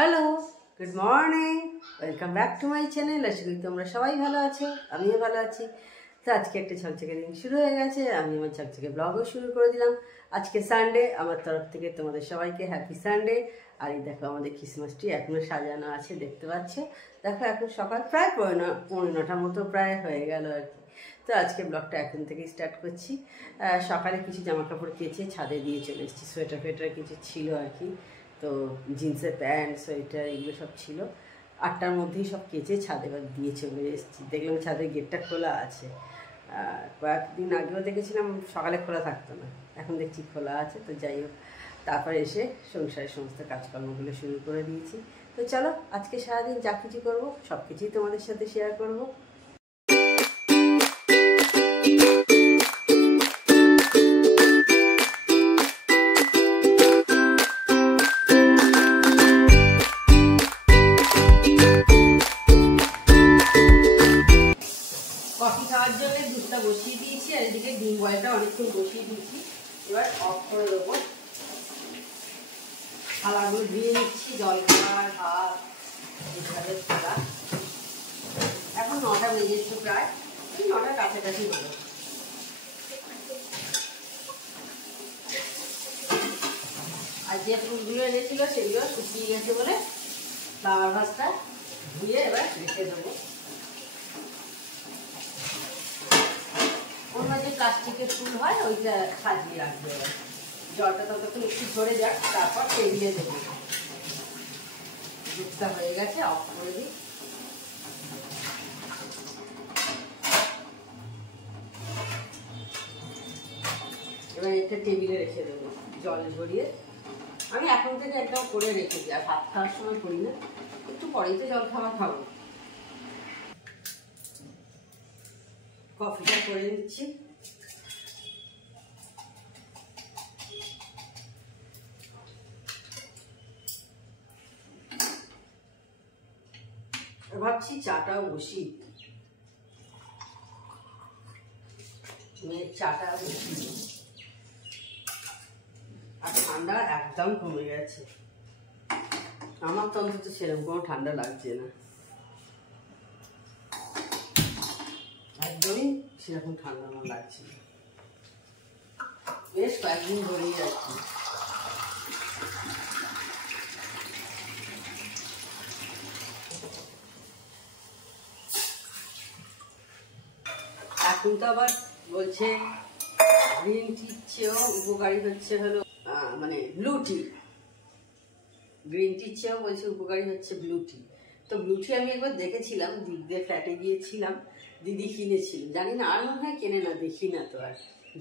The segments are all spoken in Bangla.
Hello, good morning, welcome back to my channel. আশা করি তোমরা সবাই ভালো আছো, আমিও ভালো আছি। তো আজকে একটা ঝকঝকে দিন শুরু হয়ে গেছে, আমি আমার ঝকঝকে ব্লগও শুরু করে দিলাম। আজকে সানডে, আমার তরফ থেকে তোমাদের সবাইকে হ্যাপি সানডে। আর এই দেখো আমাদের ক্রিসমাস ট্রি এখনও সাজানো আছে, দেখতে পাচ্ছ। দেখো এখন সকাল প্রায় 9:30 মতো প্রায় হয়ে গেল আর কি। তো আজকে ব্লগটা এখন থেকেই স্টার্ট করছি। সকালে কিছু জামা কাপড় কেচে ছাদে দিয়ে চলে এসেছি, সোয়েটার ফোয়েটার কিছু ছিল আর কি। তো জিন্সের প্যান্ট সোয়েটার এগুলো সব ছিল, 8টার মধ্যেই সব কেচে ছাদে দিয়ে চলে এসেছি। দেখলাম ছাদের গেটটা খোলা আছে। কয়েকদিন আগেও দেখেছিলাম সকালে খোলা থাকতো না, এখন দেখছি খোলা আছে। তো যাই হোক, তারপর এসে সংসারের সমস্ত কাজকর্মগুলো শুরু করে দিয়েছি। তো চলো, আজকে সারাদিন যা কিছু করবো সব কিছুই তোমাদের সাথে শেয়ার করবো। কফি খাওয়ার জন্য দুধটা বসিয়ে দিয়েছি, আর এদিকে ডিম বয়েলটা অনেকক্ষণ বসিয়ে দিয়েছি। এবার অফ করে দেবো। থালাগুলো ধুয়ে নিচ্ছি, জল খাবার ভাত এইভাবে থালা। এখন 9টা বেজেছে, প্রায় 9টার কাছাকাছি হলো। আর যে ফুলগুলো এনেছিল সেগুলো শুকিয়ে গেছে বলে ফ্লাওয়ার ভাসটা ধুয়ে এবার রেখে দেবো। অন্য যে প্লাস্টিকের ফুল হয় ওইটা সাজিয়ে রাখবে। এবার জলটা ততক্ষণ একটু ঝরে যাক, তারপর টেবিলে দেবো। দুধটা হয়ে গেছে, অফ করে দিই। এবার এটা টেবিলে রেখে দেবো জল ঝরিয়ে। আমি এখন থেকে একদম করে রেখে দিই, আর ভাত খাওয়ার সময় করি না, একটু পরেই তো জল খাবার খাবো। কফিটা করে নিচ্ছি। ভাবছি চাটাও বসি, মেয়ের চাটা বসি। আর ঠান্ডা একদম কমে গেছে, আমার তো অন্তত সেরকম কোনো ঠান্ডা লাগছে না, একদমই সেরকম ঠান্ডা আমার লাগছে না। বেশ কয়েকদিন ধরেই যাচ্ছি। এখন তো আবার বলছে গ্রিন টির চেয়েও উপকারী হচ্ছে হলো মানে ব্লু টি। গ্রিন টির চেয়েও বলছে উপকারী হচ্ছে ব্লু টি। তো ব্লু টি আমি একবার দেখেছিলাম, দিদিদের ফ্ল্যাটে গিয়েছিলাম, দিদি কিনেছিল, জানি না আর মনে হয় কেনে না, দেখি না তো আর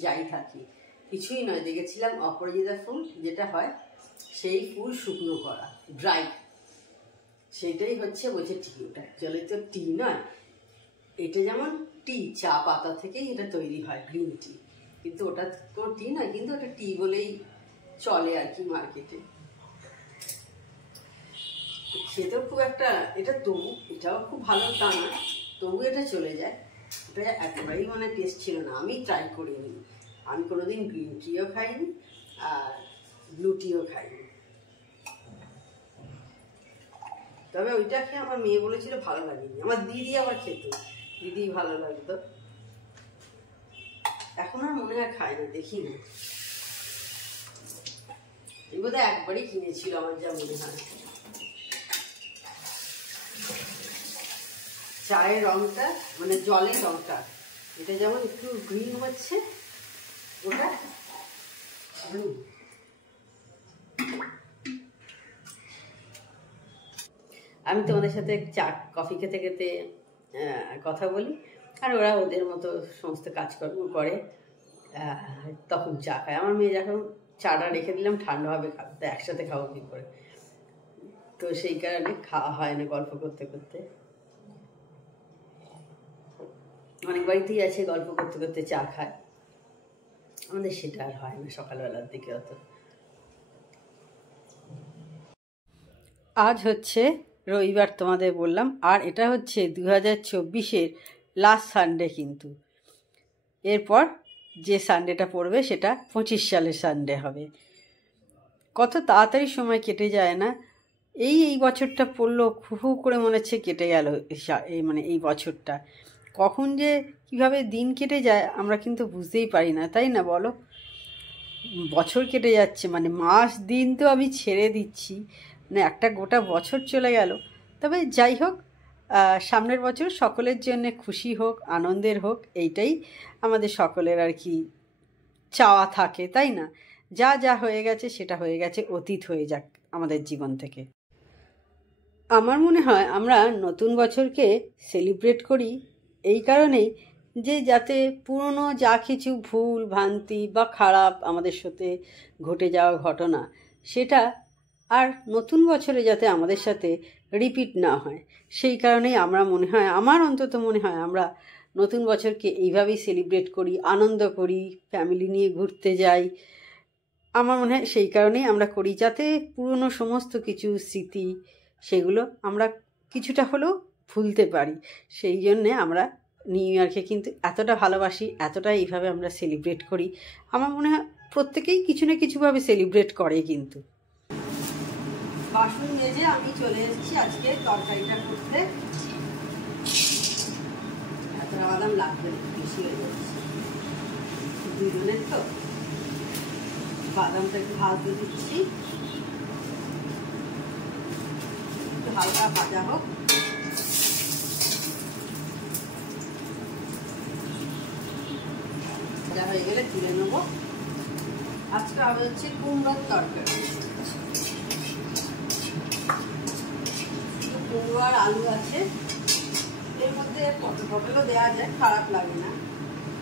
যাই থাকি। কিছুই নয়, দেখেছিলাম অপরাজিতা ফুল যেটা হয় সেই ফুল শুকনো করা, ড্রাই, সেইটাই হচ্ছে বলছে টি। ওটা অ্যাকচুয়ালি তো টি নয়, এটা যেমন টি চা পাতা থেকেই এটা তৈরি হয় গ্রিন টি, কিন্তু ওটা কোনো টি নয়, কিন্তু ওটা টি বলেই চলে আর কি মার্কেটে। খেতেও খুব একটা, এটা তবু এটাও খুব ভালো তা না, তবু এটা চলে যায়। এটা একেবারেই মানে টেস্ট ছিল না, আমি ট্রাই করিনি। আমি কোনোদিন গ্রিন টিও খাইনি আর ব্লু টিও খাইনি। তবে ওইটা খেয়ে আমার মেয়ে বলেছিল ভালো লাগেনি, আমার দিদি আবার খেত, দিদি ভালো লাগতো। এখন আর মনে হয় খায় না, দেখি না। এই বোধহয় একবারই কিনেছিল আমার যা মনে হয়। চায়ের রংটা মানে জলের রংটা, এটা যেমন একটু গ্রিন হচ্ছে, ওটা ব্লু। আমি তোমাদের সাথে চা কফি খেতে খেতে কথা বলি, আর ওরা ওদের মতো সমস্ত কাজকর্ম করে, তখন চা খায়। আমার মেয়ে যখন চাটা রেখে দিলাম ঠান্ডা হবে, খাবো তো একসাথে খাবো কী করে, তো সেই কারণে খাওয়া হয় না গল্প করতে করতে। অনেক বাড়িতেই আছে গল্প করতে করতে চা খায়, আমাদের সেটা আর হয় না সকালবেলার দিকে অত। আজ হচ্ছে রবিবার, তোমাদের বললাম, আর এটা হচ্ছে 2024-এর লাস্ট সানডে। কিন্তু এরপর যে সানডেটা পড়বে সেটা 25 সালের সানডে হবে। কত তাড়াতাড়ি সময় কেটে যায় না। এই বছরটা পড়লো, খুব করে মনে হচ্ছে কেটে গেল। মানে এই বছরটা কখন যে কিভাবে দিন কেটে যায় আমরা কিন্তু বুঝতেই পারি না, তাই না বলো? বছর কেটে যাচ্ছে, মানে মাস দিন তো আমি ছেড়ে দিচ্ছি, মানে একটা গোটা বছর চলে গেল। তবে যাই হোক, সামনের বছর সকলের জন্য খুশি হোক, আনন্দের হোক, এইটাই আমাদের সকলের আর কি চাওয়া থাকে, তাই না? যা যা হয়ে গেছে সেটা হয়ে গেছে, অতীত হয়ে যাক আমাদের জীবন থেকে। আমার মনে হয় আমরা নতুন বছরকে সেলিব্রেট করি এই কারণেই যে যাতে পুরনো যা কিছু ভুল ভ্রান্তি বা খারাপ আমাদের সাথে ঘটে যাওয়া ঘটনা, সেটা আর নতুন বছরে যাতে আমাদের সাথে রিপিট না হয়, সেই কারণেই আমার অন্তত মনে হয় আমরা নতুন বছরকে এইভাবেই সেলিব্রেট করি, আনন্দ করি, ফ্যামিলি নিয়ে ঘুরতে যাই। আমার মনে হয় সেই কারণেই আমরা করি, যাতে পুরনো সমস্ত কিছু স্মৃতি সেগুলো আমরা কিছুটা হলেও ভুলতে পারি। সেই জন্যে আমরা নিউ ইয়ারকে কিন্তু এতটা ভালোবাসি, এতটা এইভাবে আমরা সেলিব্রেট করি। আমার মনে হয় প্রত্যেকেই কিছু না কিছুভাবে সেলিব্রেট করে। কিন্তু বাসন মেজে আমি চলে এসেছি আজকে তরকারিটা করতে। এতটা বাদাম লাগবে, বেশি হয়ে যাচ্ছে দুজনের তো। বাদামটা একটু ভাজতে দিচ্ছি, একটু হালকা ভাজা হোক। ভাজা হয়ে গেলে তুলে নেব। আজকে হবে হচ্ছে কুমড়োর তরকারি। কুমড়ো আর আলু আছে, এর মধ্যে পটলও দেওয়া যায়, খারাপ লাগে না,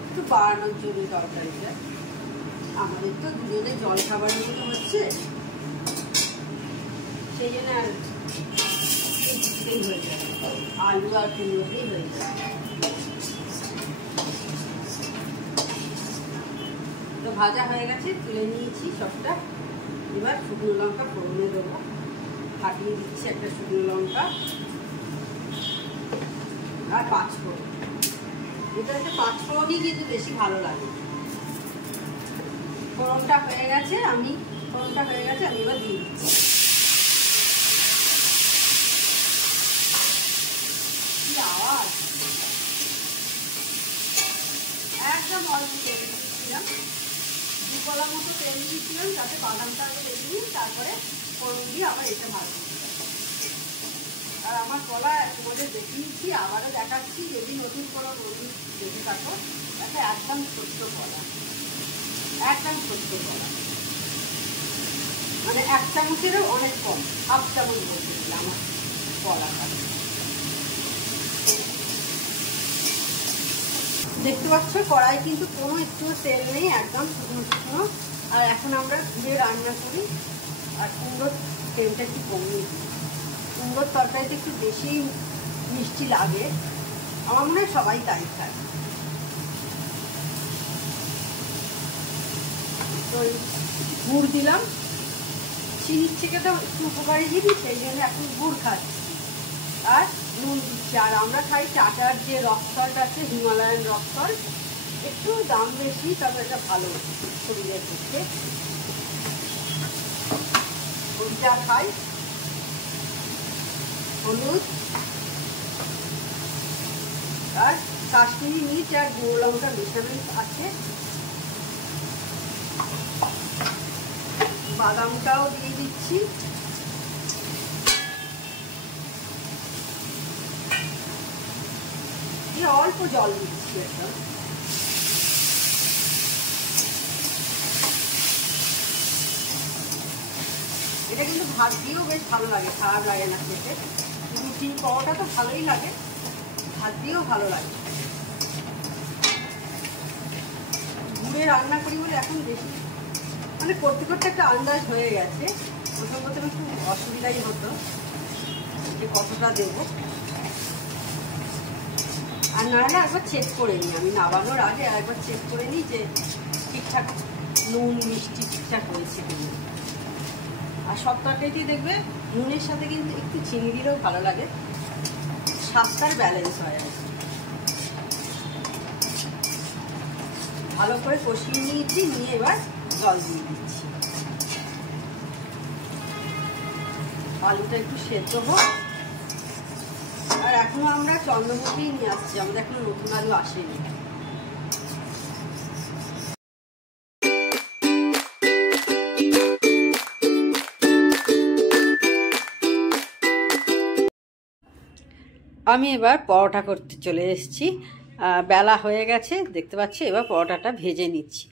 একটু বাড়ানোর জন্য তরকারিটা। আমাদের তো দুজনে জল খাবারের মতো হচ্ছে, সেই জন্য আর হয়ে যায়, আলু আর কুমড়োতেই হয়ে যায়। তো ভাজা হয়ে গেছে, তুলে নিয়েছি সবটা। এবার শুকনো লঙ্কা ফোড়নে দেবো, ফাটিয়ে দিচ্ছি একটা শুকনো লঙ্কা আর পাঁচফোড়ন। এটা হচ্ছে পাঁচফোড়নই কিন্তু বেশি ভালো লাগে। ফোড়নটা হয়ে গেছে, আমি এবার দিয়ে দিচ্ছি। কি আওয়াজ! একদম অল্প তেল দিয়েছিলাম, 2 কলা মতো তেল দিয়েছিলাম, তাতে বাদামটা আগে ভেজে নিই, তারপরে ফোড়ন দিয়ে আবার এটা ভাজবো। আর আমার কলা তোমাদের দেখিয়েছি, আবারও দেখাচ্ছি, যদি নতুন কোনো বন্ধু দেখে থাকো, তাতে একদম ছোট্ট কলা, মানে 1 চামচেরও অনেক কম, 1/2 চামচ বলতেছিল আমার কলাটা। দেখতে পাচ্ছ কড়াই কিন্তু কোনো একটু তেল নেই, একদম শুকনো শুকনো। আর এখন আমরা ঘুরে রান্না করি, আর কুমড়োর তেলটা একটু কমিয়ে দিই। কুমড়োর তরকারিতে একটু বেশি মিষ্টি লাগে, আমার মনে হয় সবাই তাই খায়। তো গুড় দিলাম, চিনির থেকে তো একটু উপকারী জিনিস, সেই জন্য এখন গুড় খাচ্ছি। আর নুন দিচ্ছি। আর আমরা খাই টাটার যে রক সল্ট আছে, হিমালয়ান রক সল্ট, একটু দাম বেশি, তবে এটা ভালো শরীরের পক্ষে, ওইটা খাই। হলুদ আর কাশ্মীরি মির্চ আর গুঁড়ো লঙ্কা মেশানো আছে। বাদামটাও দিয়ে দিচ্ছি। অল্প জল দিচ্ছি একদম। এটা কিন্তু ভাত দিয়েও বেশ ভালো লাগে, খারাপ লাগে না খেতে। রুটি পরোটা তো ভালোই লাগে, ভাত দিয়েও ভালো লাগে। গুড়ে রান্না করি বলে এখন বেশি মানে করতে করতে একটা আন্দাজ হয়ে গেছে। প্রথম একটু অসুবিধাই হতো যে কতটা দেবো, আর নাহলে একবার চেক করে নিই, আমি নামানোর আগে একবার চেক করে নিই যে ঠিকঠাক নুন মিষ্টি ঠিকঠাক হয়েছে কিনা। আর সব তরকারিতেই দেখবে নুনের সাথে কিন্তু একটু চিনি দিলেও ভালো লাগে, স্বাদটার ব্যালেন্স হয় আর কি। ভালো করে কষিয়ে নিয়েছি, নিয়ে এবার জল দিয়ে দিচ্ছি। আলুটা একটু সেদ্ধ হোক। আর এখনো আমরা চন্দ্রমুখী নিয়ে আসছি, আমাদের এখনো নতুন আলু আসেনি। আমি এবার পরোটা করতে চলে এসেছি। বেলা হয়ে গেছে দেখতে পাচ্ছি। এবার পরোটাটা ভেজে নিচ্ছি।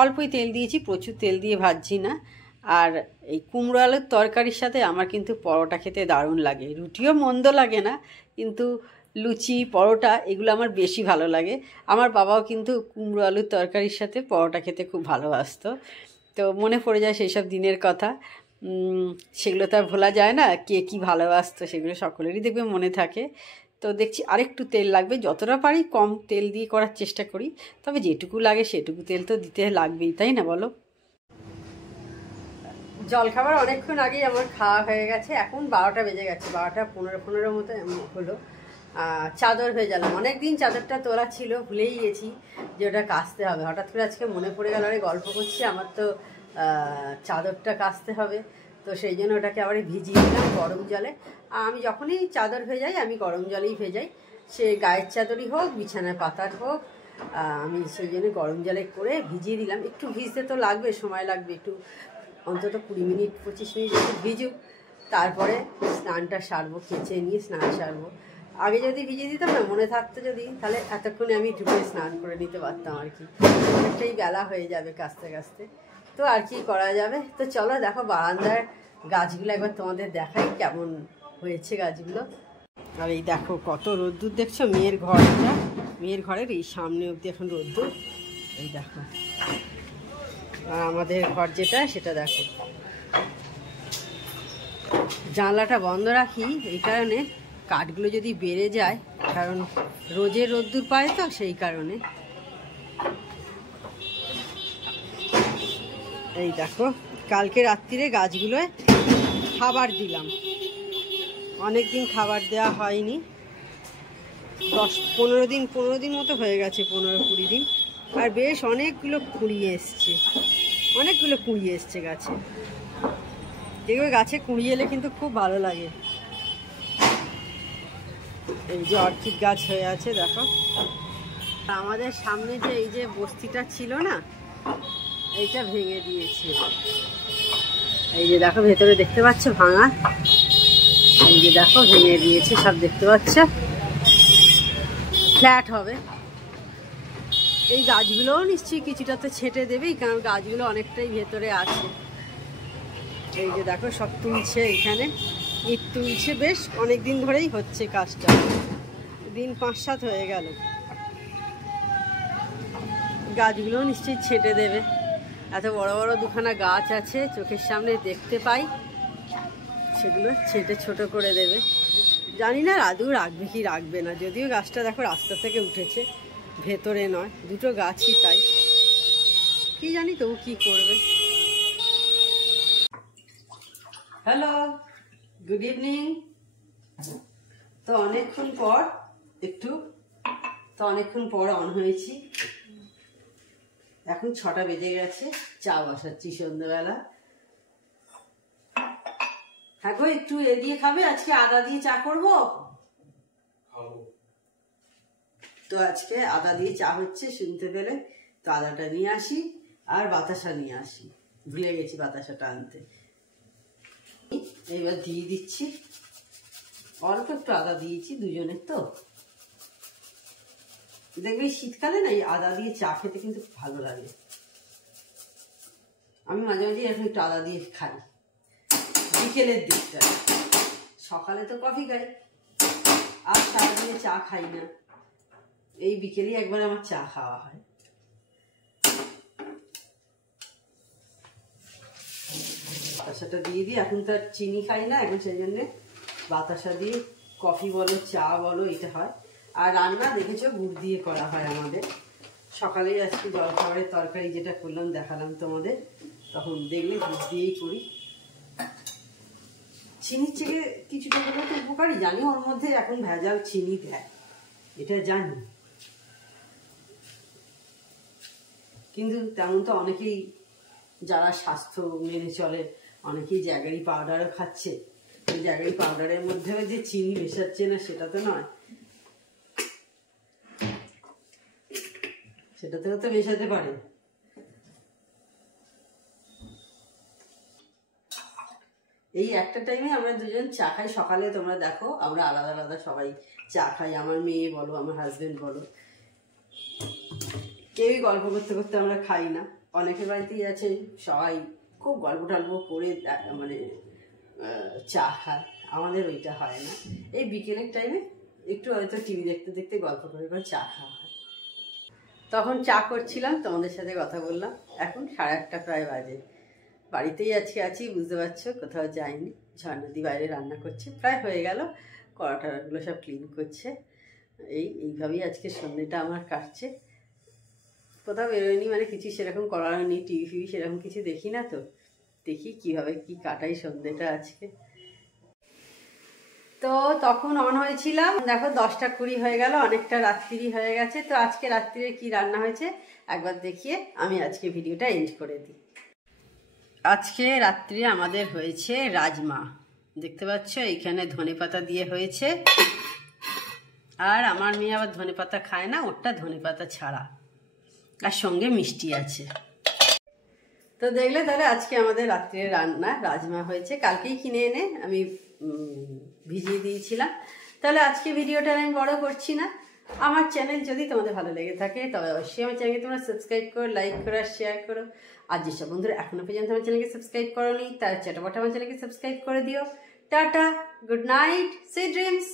অল্পই তেল দিয়েছি, প্রচুর তেল দিয়ে ভাজছি না। আর এই কুমড়ো আলুর তরকারির সাথে আমার কিন্তু পরোটা খেতে দারুণ লাগে। রুটিও মন্দ লাগে না, কিন্তু লুচি পরোটা এগুলো আমার বেশি ভালো লাগে। আমার বাবাও কিন্তু কুমড়ো আলুর তরকারির সাথে পরোটা খেতে খুব ভালোবাসতো। তো মনে পড়ে যায় সেই সব দিনের কথা। সেগুলো তো আর ভোলা যায় না, কে কী ভালোবাসতো সেগুলো সকলেরই দেখবে মনে থাকে। তো দেখছি আরেকটু তেল লাগবে, যতটা পারি কম তেল দিয়ে করার চেষ্টা করি, তবে যেটুকু লাগে সেটুকু তেল তো দিতে লাগবেই, তাই না বলো? জলখাবার অনেকক্ষণ আগেই আমার খাওয়া হয়ে গেছে। এখন 12টা বেজে গেছে, 12টা 15 মতো হলো। চাদর ভেজালাম, অনেক দিন চাদরটা তোলা ছিল, ভুলেই গেছি যে ওটা কাচতে হবে। হঠাৎ করে আজকে মনে পড়ে গেল, আরে গল্প করছি আমার তো চাদরটা কাচতে হবে। তো সেই জন্য ওটাকে আবার ভিজিয়ে দিলাম গরম জলে। আমি যখনই চাদর ভেজাই আমি গরম জলেই ভেজাই, সে গায়ের চাদরই হোক বিছানার পাতার হোক। আমি সেই জন্য গরম জলে করে ভিজিয়ে দিলাম। একটু ভিজতে তো লাগবে, সময় লাগবে একটু, অন্তত 20 মিনিট 25 মিনিট একটু ভিজুক, তারপরে স্নানটা সারবো, কেচে নিয়ে স্নান সারবো। আগে যদি ভিজিয়ে দিতাম না, মনে থাকতো যদি, তাহলে এতক্ষণে আমি ঢুকে স্নান করে নিতে পারতাম আর কি। অনেকটাই বেলা হয়ে যাবে কাচতে কাচতে, তো আর কি করা যাবে। তো চলো দেখো বারান্দার গাছগুলো একবার তোমাদের দেখাই কেমন হয়েছে গাছগুলো। আর এই দেখো কত রোদ্দুর দেখছো, মেয়ের ঘরটা, মেয়ের ঘরের এই সামনে অবধি এখন রোদ্দুর। এই দেখো, আর আমাদের ঘর যেটা সেটা দেখো। জানলাটা বন্ধ রাখি এই কারণে, কাঠগুলো যদি বেড়ে যায়, কারণ রোজের রোদ্দুর পায় তো সেই কারণে। এই দেখো কালকে রাত্রিরে গাছগুলোয় খাবার দিলাম, অনেক দিন খাবার দেওয়া হয়নি, 15 দিন মতো হয়ে গেছে, 15-20 দিন। আর বেশ অনেকগুলো কুঁড়ি এসছে, অনেকগুলো কুঁড়ি এসছে গাছে। দেখবে গাছে কুঁড়ি এলে কিন্তু খুব ভালো লাগে। এই যে অর্কিড গাছ হয়ে আছে দেখো। আমাদের সামনে যে এই যে বস্তিটা ছিল না, এইটা ভেঙে দিয়েছে। এই যে দেখো ভেতরে দেখতে পাচ্ছ ভাঙা, এই যে দেখো ভেঙে দিয়েছে সব, দেখতে পাচ্ছ ফ্ল্যাট হবে। এই গাছগুলোও নিশ্চয়ই কিছুটা তো ছেটে দেবেই, কারণ গাছগুলো অনেকটাই ভেতরে আছে। এই যে দেখো সব তুলছে, এখানে ইট তুলছে, বেশ অনেক দিন ধরেই হচ্ছে কাজটা, দিন 5-7 হয়ে গেল। গাছগুলোও নিশ্চয়ই ছেটে দেবে, এত বড় বড় দুখানা গাছ আছে চোখের সামনে দেখতে পাই, সেগুলো ছেটে ছোট করে দেবে। জানি না আদৌ রাখবে কি রাখবে না, যদিও গাছটা দেখো রাস্তা থেকে উঠেছে, ভেতরে নয়, দুটো গাছই তাই, কি জানি তবু কি করবে। Hello, good evening. তো অনেকক্ষণ পর অন হয়েছি, এখন 6টা বেজে গেছে, চা বসাচ্ছি সন্ধ্যেবেলা। হ্যাঁ গো, একটু এ দিয়ে খাবে, আজকে আদা দিয়ে চা করবো তো, আজকে আদা দিয়ে চা হচ্ছে শুনতে পেলে, তো আদাটা নিয়ে আসি আর বাতাসা নিয়ে আসি, ভুলে গেছি বাতাসাটা আনতে। এবার দিয়ে দিচ্ছি, অল্প একটু আদা দিয়েছি, দুজনের তো। দেখবে শীতকালে না এই আদা দিয়ে চা খেতে কিন্তু ভালো লাগে। আমি মাঝে মাঝে এখন একটু আদা দিয়ে খাই বিকেলের দিকটা, সকালে তো কফি খাই, আর সারাদিনে চা খাই না, এই বিকেলেই একবার আমার চা খাওয়া হয়। বাতাসাটা দিয়ে দিই, এখন তো আর চিনি খাই না এখন, সেই জন্যে বাতাসা দিয়ে কফি বলো চা বলো এটা হয়। আর রান্না দেখেছো গুড় দিয়ে করা হয় আমাদের। সকালেই আজকে জলখাবারের তরকারি যেটা করলাম দেখালাম তোমাদের, তখন দেখলে গুড় দিয়েই করি। চিনির থেকে কিছুটা হলেও তো উপকারী, জানি ওর মধ্যে এখন ভেজাল চিনি দেয়, এটা জানি, কিন্তু তেমন তো অনেকেই যারা স্বাস্থ্য মেনে চলে, অনেকেই জ্যাগারি পাউডারও খাচ্ছে, ওই জায়গায় পাউডারের মধ্যেও যে চিনি মেশাচ্ছে না সেটা তো নয়, সেটাতেও তো মেশাতে পারে। এই একটা টাইমে আমরা দুজন চা খাই সকালে, তোমরা দেখো আমরা আলাদা আলাদা সবাই চা খাই, আমার মেয়ে বলো আমার হাজবেন্ড বলো, কেউই গল্প করতে করতে আমরা খাই না। অনেকের বাড়িতেই আছে সবাই খুব গল্প টল্প করে মানে চা খায়, আমাদের ওইটা হয় না। এই বিকেলের টাইমে একটু হয়তো টিভি দেখতে দেখতে গল্প করে করে চা খাওয়া হয়। তখন চা করছিলাম, তোমাদের সাথে কথা বললাম। এখন 8:30 প্রায় বাজে, বাড়িতেই আছি, বুঝতে পারছো, কোথাও যাইনি। ঝর্ণাদি বাইরে রান্না করছে, প্রায় হয়ে গেল, কড়াটাগুলো সব ক্লিন করছে। এইভাবেই আজকে সন্ধ্যেটা আমার কাটছে। কোথাও বেরোয়নি, মানে কিছু সেরকম করার নেই, টিভি ফিভি সেরকম কিছু দেখি না, তো দেখি কিভাবে কি কাটাই সন্ধ্যেটা আজকে। তো তখন অন হয়েছিলাম, দেখো 10:20 হয়ে গেল, অনেকটা রাত্রি হয়ে গেছে। তো আজকে রাত্রিরে কি রান্না হয়েছে একবার দেখিয়ে আমি আজকে ভিডিওটা এন্ড করে দিই। আজকে রাত্রে আমাদের হয়েছে রাজমা, দেখতে পাচ্ছ এখানে ধনেপাতা দিয়ে হয়েছে। আর আমার মেয়ে আবার ধনেপাতা খায় না, ওরটা ধনেপাতা ছাড়া, আর সঙ্গে মিষ্টি আছে। তো দেখলে তাহলে আজকে আমাদের রাত্রে রান্না রাজমা হয়েছে, কালকেই কিনে এনে আমি ভিজিয়ে দিয়েছিলাম। তাহলে আজকে ভিডিওটা আমি বড় করছি না। আমার চ্যানেল যদি তোমাদের ভালো লেগে থাকে তবে অবশ্যই আমার চ্যানেলকে তোমরা সাবস্ক্রাইব করো, লাইক করো আর শেয়ার করো। আর যেসব বন্ধুরা এখনো পর্যন্ত আমার চ্যানেলকে সাবস্ক্রাইব করোনি তারা চটাপট আমার চ্যানেলকে সাবস্ক্রাইব করে দিও। Tata, good night, sweet dreams.